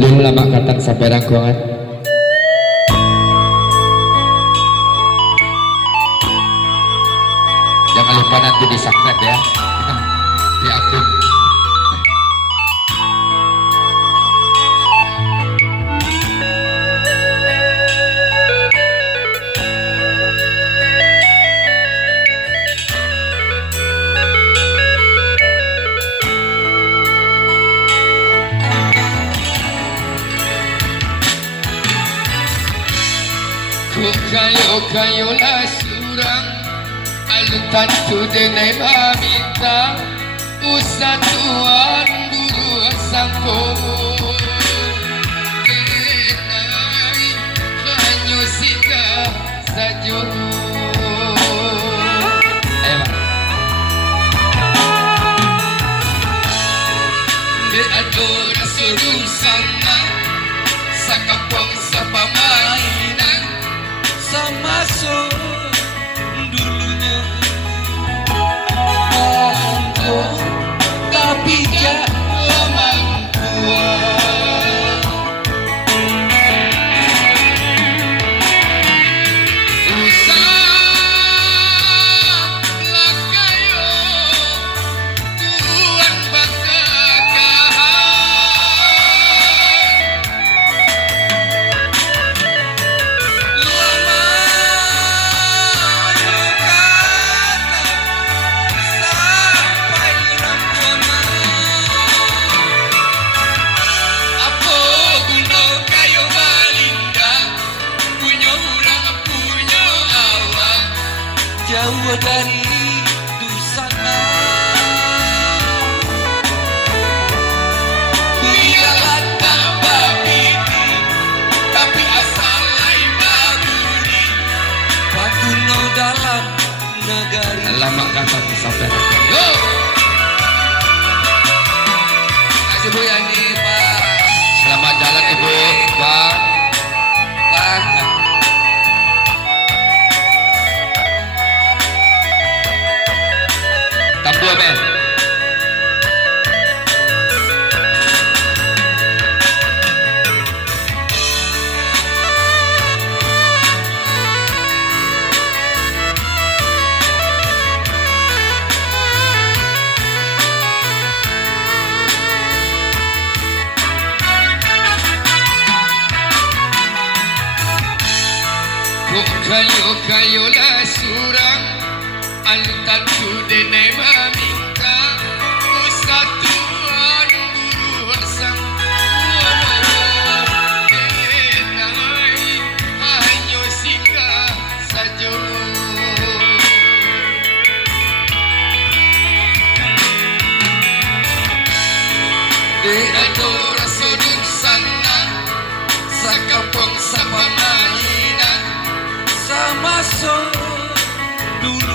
judul lama katan sampai rangkuangan. Jangan lupa nanti di subscribe ya di akun. Kayo lah surang alutan tu denai maminta usah tuan dulu sangko denai kanyo sika sajo. Be adora surung sana sakapong sa pamainan sama dulunya mampu tapi gak mampu usahlah kayo tuan bagagahan jauh dari dusana. Biarlah tambah bidi, tapi asal lain bagudi. Pakuno dalam negari. Lama kata sampai. Yo. Kasih Bu Yani, Pak. Selamat jalan Ibu, Pak. Pak. Dua Ben. Kayo lah surang alutan tu denai maminta usah tuan guru sang denai hanya singgah saja. De adora sodun sana sakapong sa pamainan sama dulu